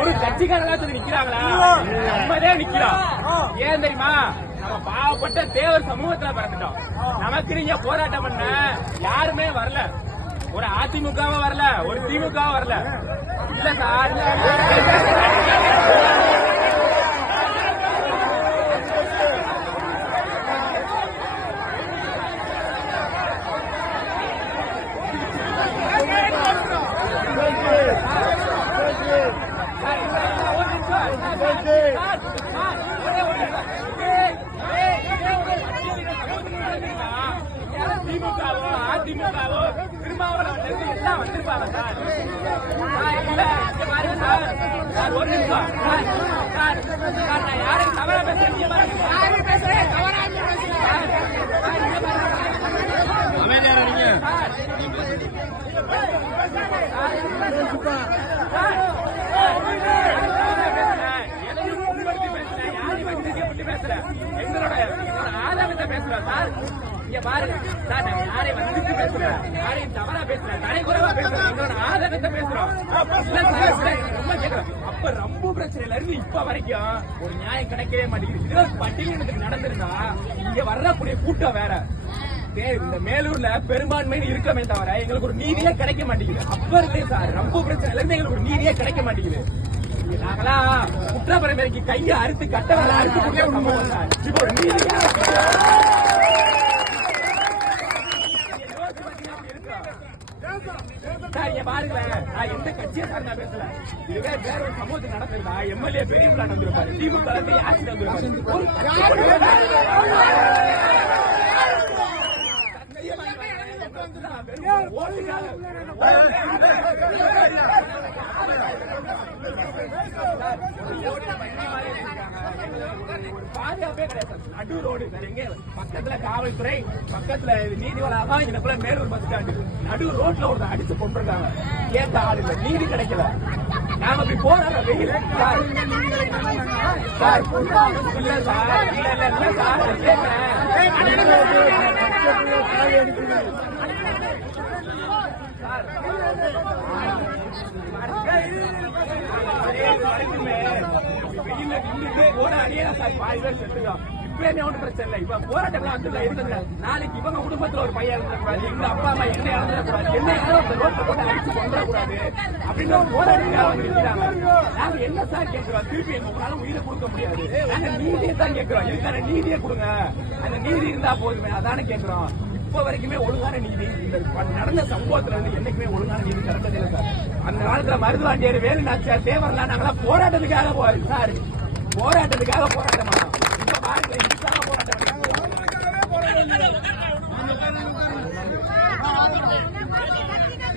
ஒரு கட்சிக்காரங்க நிக்கிறாங்களா? நம்மதே நிக்கிறோம். ஏன் தெரியுமா? நம்ம பாவப்பட்ட தேவர் சமூகத்துல பிறந்துட்டோம். நமக்கு நீங்க போராட்டம் பண்ண யாருமே வரல. ஒரு அதிமுகவும் வரல, ஒரு திமுகவும் வரல. இல்ல சார், திமுகவோ அதிமுகவோ திருமாவளவன் எல்லாம் வந்திருப்பாங்க சார். சார் ஒரு நிமிஷம் சார், நான் யாரையும் தவறா பேசுறேன். எங்களோட ஆதாரத்தை பேசுறோம் சார். இங்க பாருங்க சார், நாங்க யாரையும் வந்துட்டு பேசுறோம், யாரையும் தவறா பேசுறோம், தடைக்குறவா பேசுறோம், எங்களோட ஆதாரத்தை பேசுறோம். ரொம்ப கேட்கிறோம். அப்ப ரொம்ப பிரச்சனையில இருந்து இப்ப வரைக்கும் ஒரு நியாயம் கிடைக்கவே மாட்டேங்குது. பட்டியலுக்கு நடந்திருந்தா இங்க வரக்கூடிய கூட்டம் வேற. இந்த மேலூர்ல பெரும்பான்மைன்னு இருக்கமே தவிர எங்களுக்கு ஒரு நீதியே கிடைக்க மாட்டேங்குது. அப்ப இருக்கு சார், ரொம்ப பிரச்சனையில இருந்து எங்களுக்கு ஒரு நீதியே கிடைக்க மாட்டேங்குது. நாங்களாம் குற்றப்பரமைக்கு கையை அறுத்து கட்டவரை அறுத்து சம்பவம் சார். இப்ப ஒரு நீதியா பாருங்களேன், நான் எந்த கட்சியை சார் நான் பேசல. இதுவே வேற ஒரு சமூகத்துக்கு நடந்திருந்தா எம்எல்ஏ பெரிய பிளான் வந்திருப்பாரு, திமுக ஆட்சி வந்திருப்பாரு. பாதுகாப்பே கிடையாது. நடு ரோடு பக்கத்துல காவல்துறை, பக்கத்துல நீதிவளாகம், இதுக்குள்ள மேலூர் பஸ் ஸ்டாண்டு, நடு ரோட்ல ஒரு அடிச்சு கொண்டிருக்காங்க. கேட்ட ஆள் இல்ல, நீதி கிடைக்கல. நாம இப்படி போறாங்க வெயில் சார். இல்ல சார், இல்ல சார் கேட்கிறேன். நாளைக்கு இவங்க குடும்பத்துல ஒரு பையன் இருந்தக்கூடாது, எங்க அப்பா அம்மா என்ன இறந்துடக்கூடாது, என்ன ரோட்ல போட்டு அடிச்சு கொண்டுடக்கூடாது அப்படின்னு போராடி இருக்கிறாங்க. நாங்க என்ன சார் கேட்கிறோம்? திருப்பி எங்க உங்களால உயிரை கொடுக்க முடியாது. நாங்க நீதியை தான் கேட்கிறோம். இதுக்கான நீதியை கொடுங்க. அந்த நீதி இருந்தா போதுமே, அதானே கேட்கிறோம். இப்ப வரைக்குமே ஒழுங்கான நீதி நடந்த சம்பவத்துல இருந்து என்னைக்குமே ஒழுங்கான நீதி நடந்ததில்லை சார். அந்த காலத்துல மருதுவாண்டியர், வேலுநாச்சியார், தேவர்லாம் நாங்களாம் போராட்டத்துக்காக சார், போராட்டத்துக்காக போராட்டமா. இப்ப பாருங்க, இதுக்காக போராட்டம்